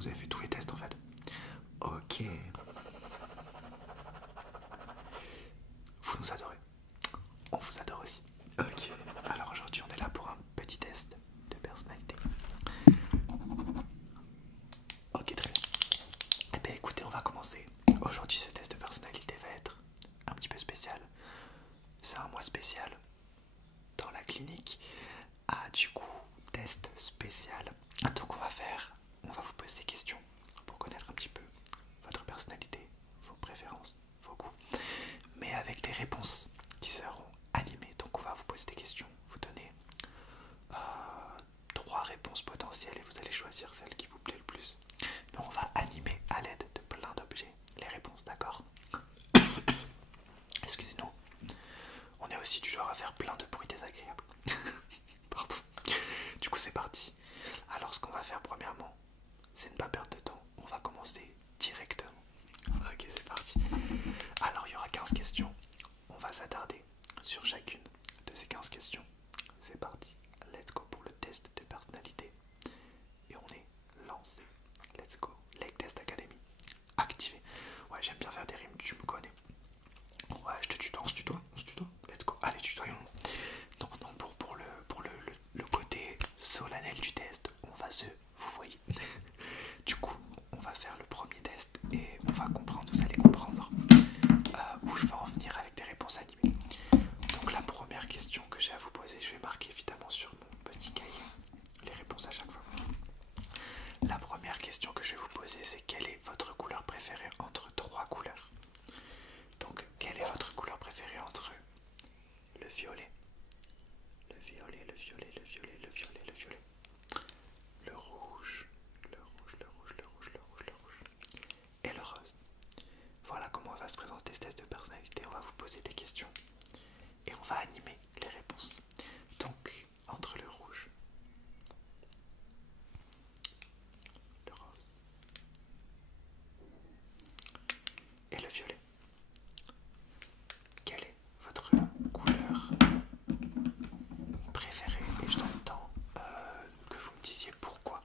Vous avez fait tous les tests en fait. Ok. Vous nous adorez. On vous adore aussi. Ok. Alors aujourd'hui on est là pour un petit test de personnalité. Ok, très bien. Eh bien écoutez, on va commencer. Aujourd'hui ce test de personnalité va être un petit peu spécial. C'est un mois spécial dans la clinique. Ah, du coup, test spécial. Donc on va vous poser des questions pour connaître un petit peu votre personnalité, vos préférences, vos goûts, mais avec des réponses qui seront animées. Donc on va vous poser des questions, vous donner 3 réponses potentielles et vous allez choisir celle qui vous plaît le plus. Mais on va animer à l'aide de plein d'objets les réponses, d'accord? Excusez-nous. On est aussi du genre à faire plein de bruits désagréables. Pardon. Du coup c'est parti. Alors ce qu'on va faire premièrement, c'est ne pas perdre de temps. On va commencer directement. Ok, c'est parti. Alors il y aura 15 questions. On va s'attarder sur chacune de ces 15 questions. C'est parti. Let's go pour le test de personnalité. Et on est lancé. Let's go. Lake Test Academy. Activé. Ouais, j'aime bien faire des rimes, tu me connais. Ouais, je te tutoie, on se tutoie, let's go, allez, tutoyons-nous. Non, le côté solennel du test, on va vous voyez. Du coup, on va faire le premier test et on va comprendre, vous allez comprendre où je vais en venir avec des réponses animées. Donc la première question que j'ai à vous poser, je vais marquer évidemment sur mon petit cahier les réponses à chaque fois. La première question que je vais vous poser, c'est quelle est votre couleur préférée entre 3 couleurs? Donc, quelle est votre couleur préférée entre le violet, le violet, le violet, le violet, le violet, le violet, le rouge, le rouge, le rouge, le rouge, le rouge, le rouge, et le rose? Voilà comment va se présenter ce test de personnalité. On va vous poser des questions et on va animer les réponses. Donc, entre le rouge, le rose et le violet, quelle est votre couleur préférée? Et je t'entends que vous me disiez pourquoi.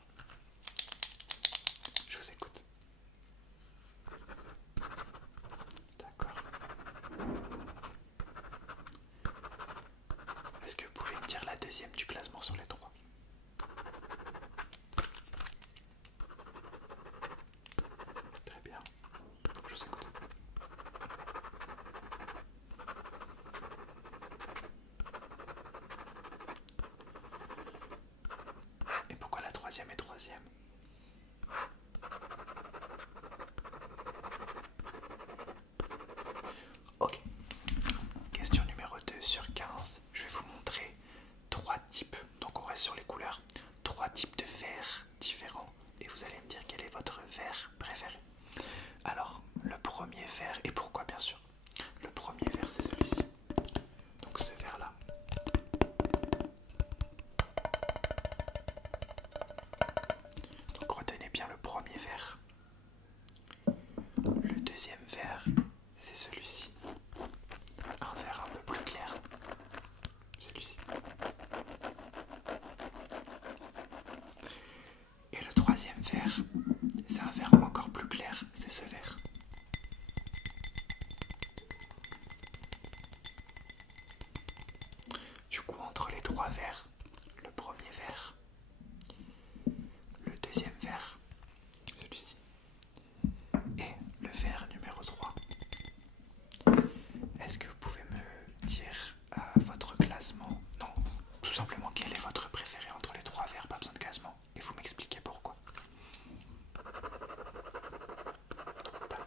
Je vous écoute. D'accord. Est-ce que vous pouvez me dire la deuxième du classement sur les 3? Très bien. Je vous écoute. Et pourquoi la troisième et troisième? Ok. Question numéro 2 sur 15. Je vais vous montrer 3 types. Donc on reste sur les couleurs. 3 types de verres différents. Et vous allez me dire quel est votre vert préféré. Alors, le premier vert, et pourquoi bien sûr? Le premier vert c'est celui-ci. Donc ce vert là. Donc retenez bien le premier vert. Le deuxième vert c'est celui-ci. Un vert un peu plus clair. Celui-ci. Et le troisième vert, c'est un vert encore plus clair, c'est ce vert. Du coup, entre les 3 verts, le premier vert, le deuxième vert, celui-ci, et le vert numéro 3, est-ce que vous pouvez me dire votre classement? Non, tout simplement quel est votre préféré entre les 3 verts, pas besoin de classement, et vous m'expliquez pourquoi. D'accord.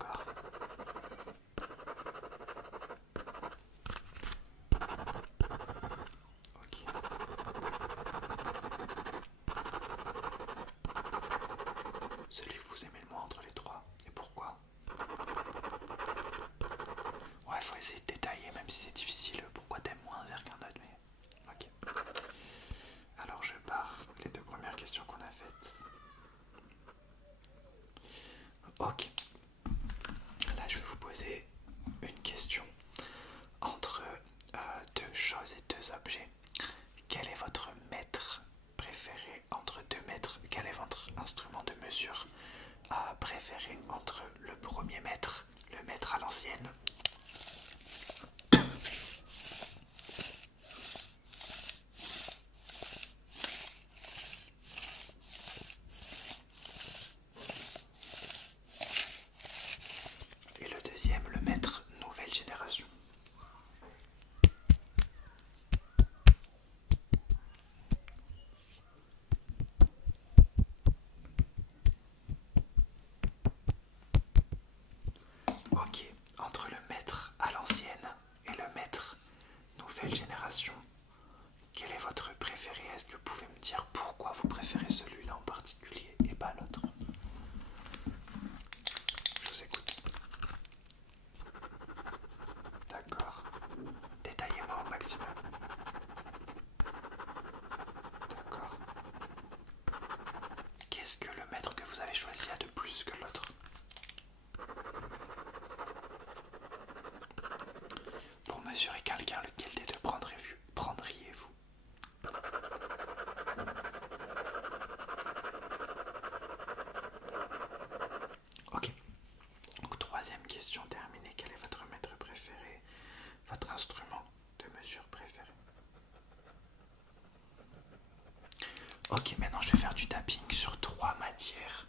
Ok, maintenant je vais faire du tapping sur 3 matières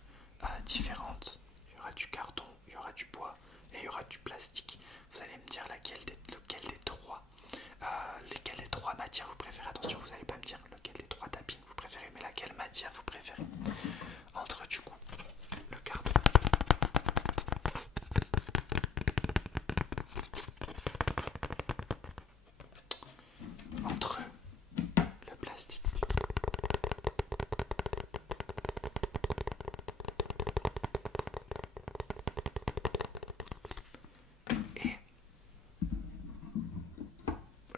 différentes. Il y aura du carton, il y aura du bois et il y aura du plastique. Vous allez me dire lequel des trois, lesquelles des 3 matières vous préférez. Attention, vous n'allez pas me dire lequel des 3 tappings vous préférez, mais laquelle matière vous préférez. Entre du coup le carton, entre le plastique et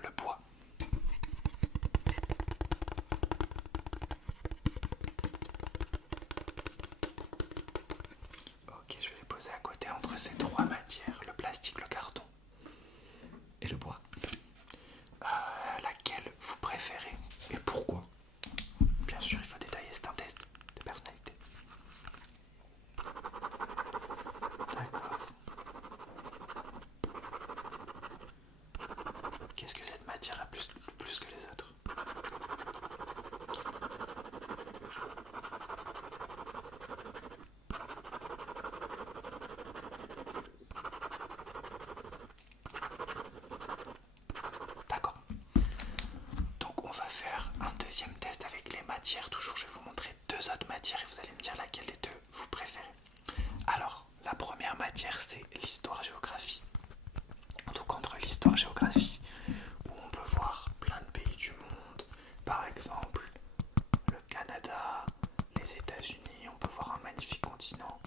le bois. Ok, je vais les poser à côté entre ces 3 matières, le plastique, le carton et le bois. Laquelle vous préférez et pourquoi? Bien sûr, il faut détailler, c'est un test de personnalité. D'accord. Qu'est-ce que cette matière a plus que les autres? D'accord. Donc on va faire un deuxième test avec les matières. Toujours, je vais vous montrer 2 autres matières et vous allez me dire laquelle des 2 vous préférez. Alors, la première matière, c'est l'histoire-géographie. Donc entre l'histoire-géographie, où on peut voir plein de pays du monde, par exemple le Canada, les États-Unis, on peut voir un magnifique continent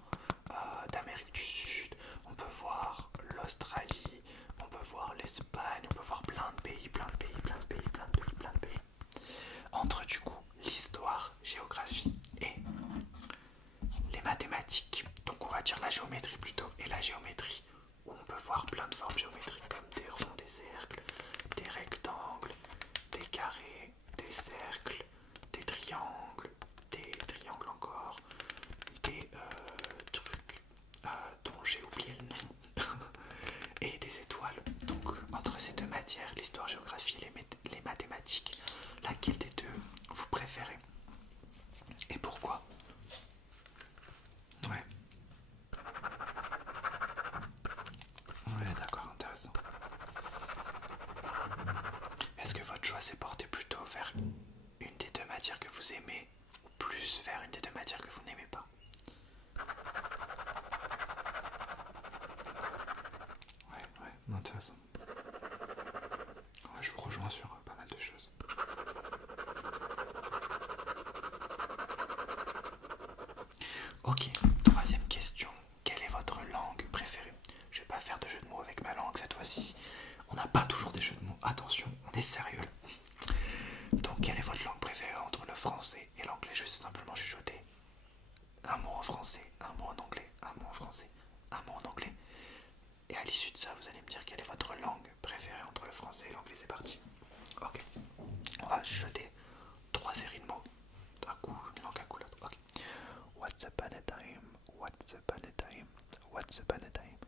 d'Amérique du Sud, on peut voir l'Australie, on peut voir l'Espagne, on peut voir plein de pays, plein de pays, plein de pays, plein de pays, plein de pays. Entre du coup l'histoire, géographie et les mathématiques, donc on va dire la géométrie plutôt, et la géométrie où on peut voir plein de formes géométriques comme des ronds, des cercles, des rectangles, des carrés, des cercles, des triangles encore, des trucs dont j'ai oublié le nom, et des étoiles. Donc entre ces 2 matières, l'histoire-géographie et les mathématiques, laquelle des 2 vous préférez et pourquoi? Ouais. Ouais, d'accord, intéressant. Est-ce que votre choix s'est porté plutôt vers une des 2 matières que vous aimez ou plus vers une des 2 matières que vous n'aimez pas? Ouais, intéressant. Ouais, je vous rejoins sur pas mal de choses. Ok, troisième question. Quelle est votre langue préférée? Je vais pas faire de jeu de mots avec ma langue cette fois-ci. On n'a pas toujours des jeux de mots. Attention, on est sérieux là. Donc, quelle est votre langue préférée entre le français et l'anglais? Je vais tout simplement chuchoter un mot en français, un mot en anglais, un mot en français, un mot en anglais. Et à l'issue de ça, vous allez me dire quelle est votre langue préférée entre le français et l'anglais. C'est parti. Ok. On va chuchoter 3 séries de mots. D'un coup, une langue à coup l'autre. Ok. What's upon a time, what's upon a time, what's upon a time.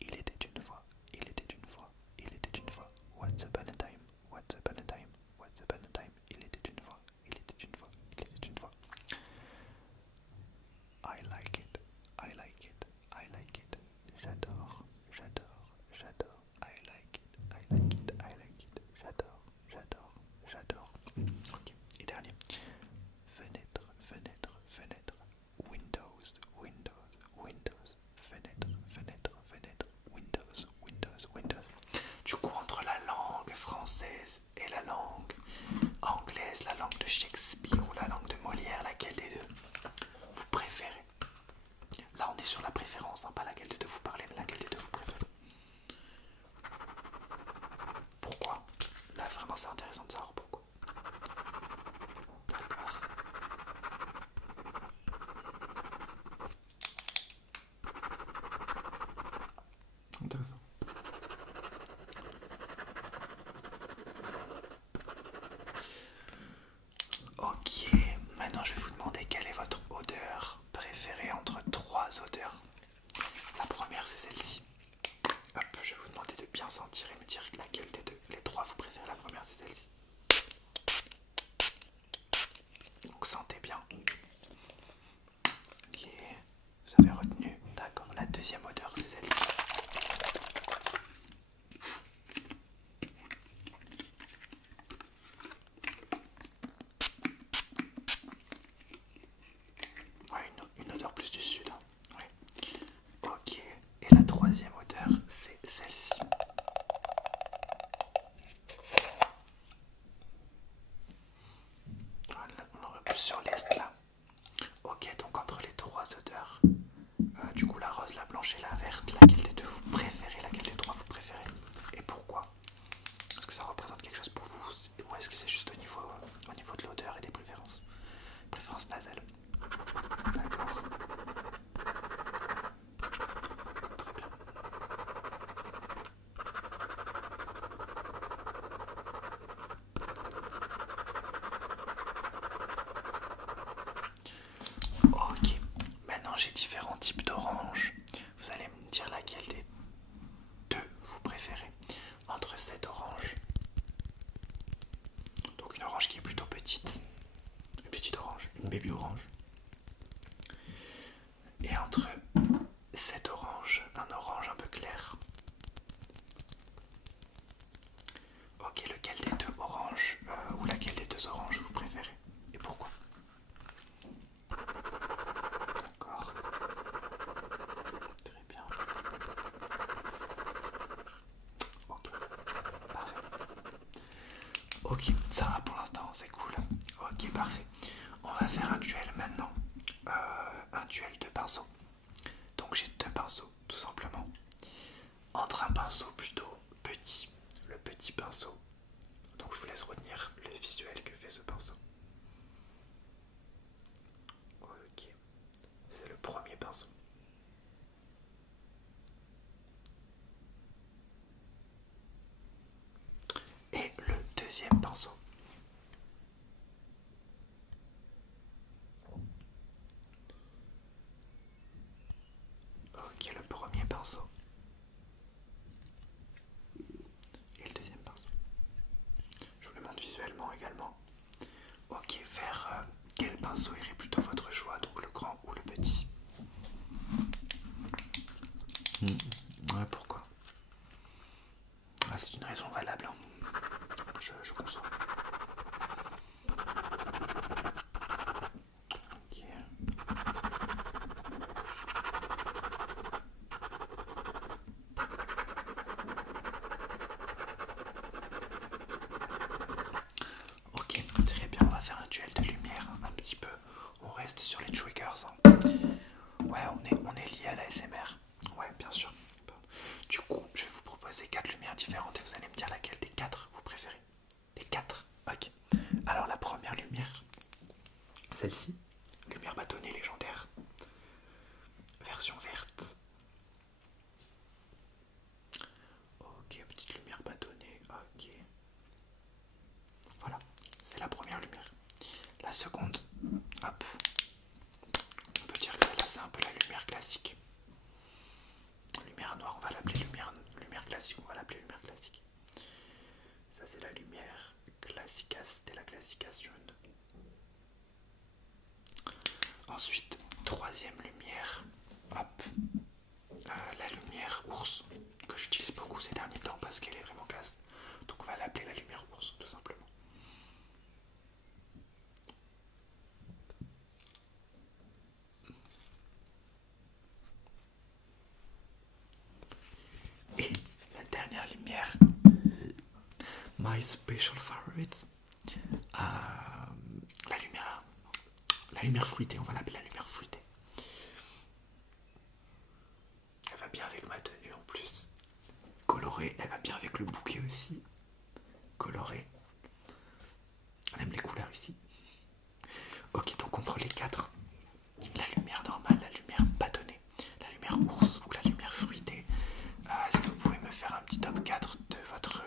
Il était une fois, il était une fois, il était une fois. What's upon a time, what's upon a time, what's upon a time. Il était une fois, il était une fois, il était une fois. I like it, I like it, I like it. J'adore, j'adore, j'adore. I like it, I like it, I like it. J'adore, j'adore, j'adore. Ok, et dernier. sentez bien? Ok, vous avez retenu. D'accord, la deuxième odeur, c'est celle-ci. Ouais, une odeur plus du sud. Hein. Ouais. Ok, et la troisième odeur, c'est celle-ci. Voilà, on aurait plus sur l'est là. Ok, donc entre les trois odeurs, du coup la rose, la blanche et la verte, laquelle des deux vous préférez, laquelle des trois vous préférez? Et pourquoi? Est-ce que ça représente quelque chose pour vous? Ou est-ce que c'est juste au niveau de l'odeur et des préférences? Préférences nasales. D'accord. Très bien. Ok, maintenant j'ai différents types d'oranges. Vous allez me dire laquelle des deux vous préférez entre cette orange. Donc une orange qui est plutôt petite, une petite orange, une baby orange. Et entre cette orange, un orange un peu clair. Ok, lequel des deux oranges ou laquelle des deux oranges vous préférez? Et pourquoi? D'accord. Très bien. Ok, parfait. Ok, ça va pour l'instant, c'est cool. Ok, parfait. On va faire un duel maintenant. Un duel de pinceaux. Donc j'ai deux pinceaux, tout simplement. Entre un pinceau plutôt petit, le petit pinceau. Donc je vous laisse retenir le visuel que fait ce pinceau. Ok, c'est le premier pinceau. Et le deuxième pinceau. Ok, le premier pinceau. Et le deuxième pinceau. Je vous le montre visuellement également. Ok, vers quel pinceau irait plutôt votre choix? Donc le grand ou le petit? Ouais, pourquoi? Ah, c'est une raison valable. Hein. Je conçois. Ok. Ok, très bien, on va faire un duel de lumière un petit peu. On reste sur les triggers. Hein. Ouais, on est lié à la SMR. Ouais, bien sûr. Du coup, je vais vous proposer 4 lumières différentes et vous allez me dire laquelle des 4 vous préférez. Des 4. Ok. Alors la première lumière, celle-ci, lumière bâtonnée légendaire, version verte. Ok, petite lumière bâtonnée, ok. Voilà, c'est la première lumière. La seconde, hop, on peut dire que celle-là c'est un peu la lumière classique. Lumière noire, on va l'appeler lumière classique, on va l'appeler lumière classique. Ça c'est la lumière classicas de la classification. Ensuite, troisième lumière, hop, la lumière ours, que j'utilise beaucoup ces derniers temps parce qu'elle est vraiment classe. Donc on va l'appeler la lumière ours, tout simplement. Et la dernière lumière, my special favorite, la lumière fruitée, on va l'appeler la lumière fruitée. Elle va bien avec ma tenue en plus. Colorée, elle va bien avec le bouquet aussi. Colorée. On aime les couleurs ici. Ok, donc entre les quatre, la lumière normale, la lumière bâtonnée, la lumière ours ou la lumière fruitée, est-ce que vous pouvez me faire un petit top 4 de votre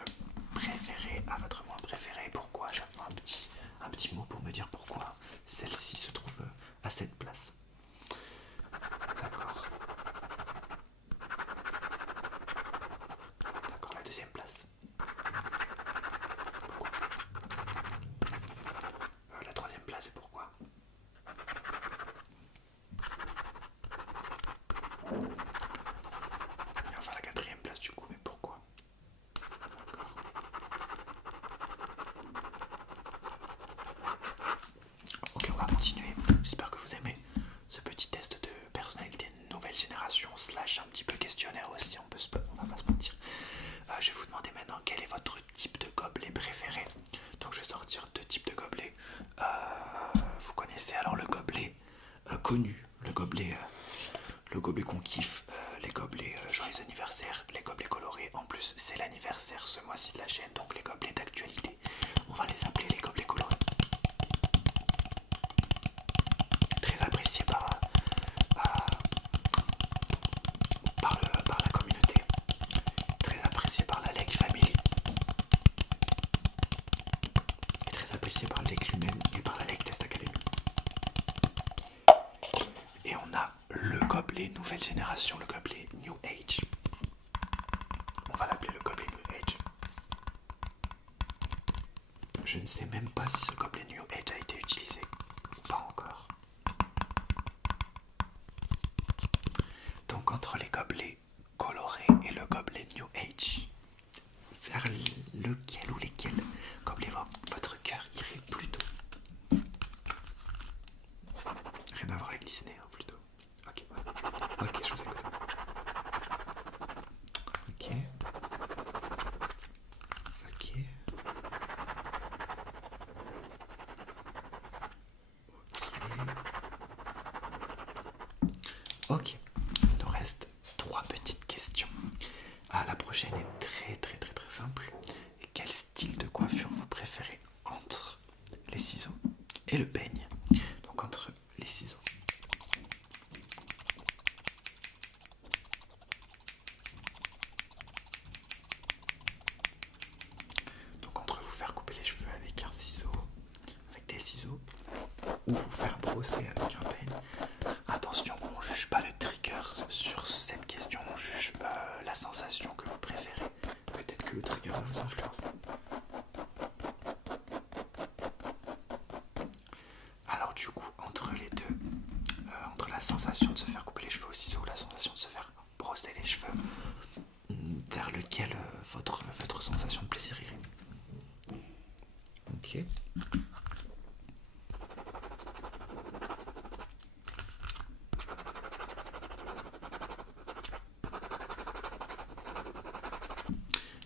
préféré à votre moins préféré? Pourquoi? Chaque fois un petit mot pour me dire pourquoi celle-ci se trouve à cette place. D'accord. D'accord, la deuxième place. Pourquoi? Et c'est alors le gobelet connu, le gobelet qu'on kiffe, les gobelets joyeux anniversaire, les gobelets colorés. En plus, c'est l'anniversaire ce mois-ci de la chaîne, donc les gobelets d'actualité. On va les appeler les gobelets colorés. Très appréciés par la communauté, très appréciés par la Lake Family, et très appréciés par le Lake lui-même et par la Lake Test Academy. Et on a le gobelet nouvelle génération, le gobelet New Age. On va l'appeler le gobelet New Age. Je ne sais même pas si ce gobelet New Age a été utilisé. Pas encore. Donc entre les gobelets colorés et le gobelet New Age, vers lequel ou lesquels gobelets votre cœur irait plutôt? Rien à voir avec Disney, hein, plutôt. Ok, ok, je vous écoute. Ok. Ok. Ok. Il nous reste 3 petites questions. Ah, la prochaine est très simple. Quel style de coiffure vous préférez entre les ciseaux et le peigne? Donc entre les ciseaux. Donc entre vous faire couper les cheveux avec un ciseau, avec des ciseaux, ou vous faire brosser avec un peigne. Attention, on ne juge pas le trigger sur cette question, on juge la sensation que vous préférez. Peut-être que le trigger va vous influencer. Alors du coup, entre les deux, entre la sensation de se faire couper les cheveux au ciseau, la sensation de se faire brosser les cheveux, vers lequel votre sensation de plaisir irait? Ok.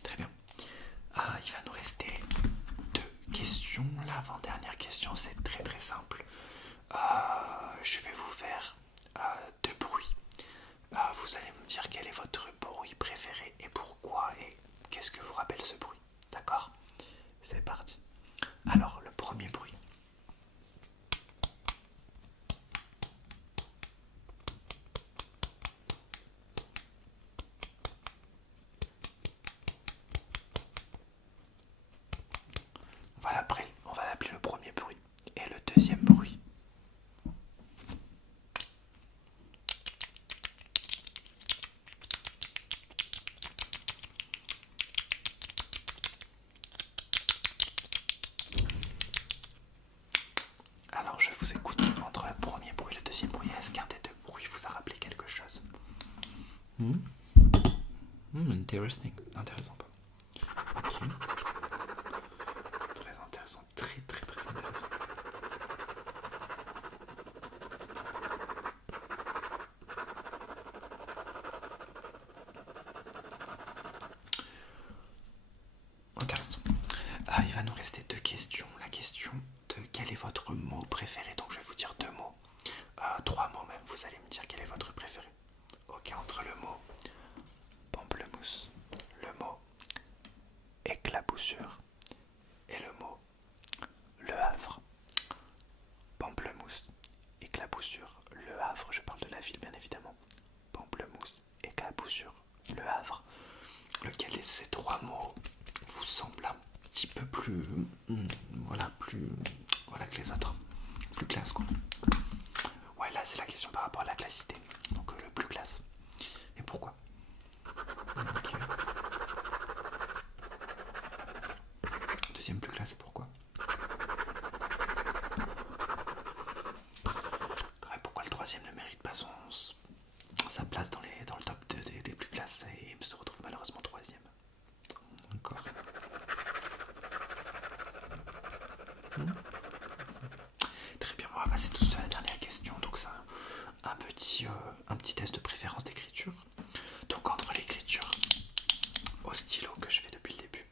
Très bien. Ah, il va nous rester 2 questions. L'avant-dernière question, c'est très simple. Je vais vous faire 2 bruits. Vous allez me dire quel est votre bruit préféré et pourquoi et qu'est-ce que vous rappelle ce bruit. D'accord? C'est parti. Alors, le premier bruit. On va l'appeler le premier bruit. Et le deuxième bruit. Alors je vous écoute entre le premier bruit et le deuxième bruit. Est-ce qu'un des 2 bruits vous a rappelé quelque chose? Interesting. Intéressant pas. Ok. Très intéressant. Très intéressant. Intéressant. Il va nous rester 2 questions. La question de quel est votre mot préféré. Donc je vais vous dire 2 mots. 3 mots même. Vous allez me dire quel est votre préféré. Ok, entre le mot pamplemousse, le mot éclaboussure et le mot Le Havre. Pamplemousse, éclaboussure, Le Havre. Je parle de la ville bien évidemment. Pamplemousse, éclaboussure, Le Havre. Lequel de ces 3 mots vous semble un petit peu plus voilà que les autres, plus classe quoi? Ouais, là c'est la question par rapport à la classité, donc le plus classe. Et pourquoi? Ok. Deuxième plus classe, et pourquoi? Pourquoi le troisième ne mérite pas sa place dans le top des plus classes et se retrouve malheureusement troisième? Encore. Très bien, on va passer tout de suite à la dernière question. Donc c'est un petit test de préférence d'écriture. Donc entre l'écriture au stylo que je fais depuis le début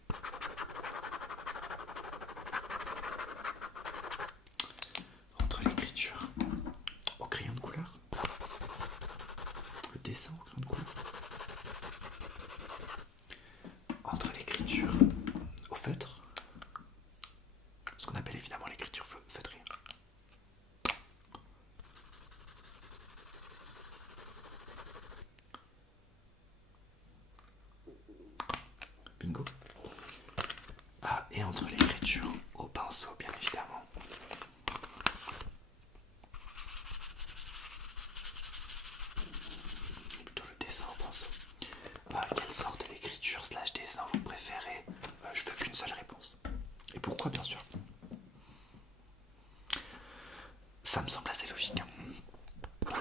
c'est logique. Hein.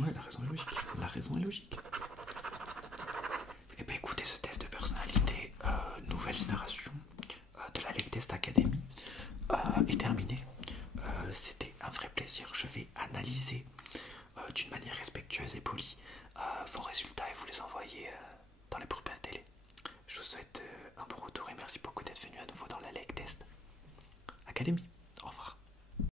Ouais, la raison est logique. La raison est logique. Et ben écoutez, ce test de personnalité nouvelle génération de la Lake Test Academy est terminé. C'était un vrai plaisir. Je vais analyser d'une manière respectueuse et polie vos résultats et vous les envoyer dans les prochaines télé. Je vous souhaite un bon retour et merci beaucoup d'être venu à nouveau dans la Lake Test Academy.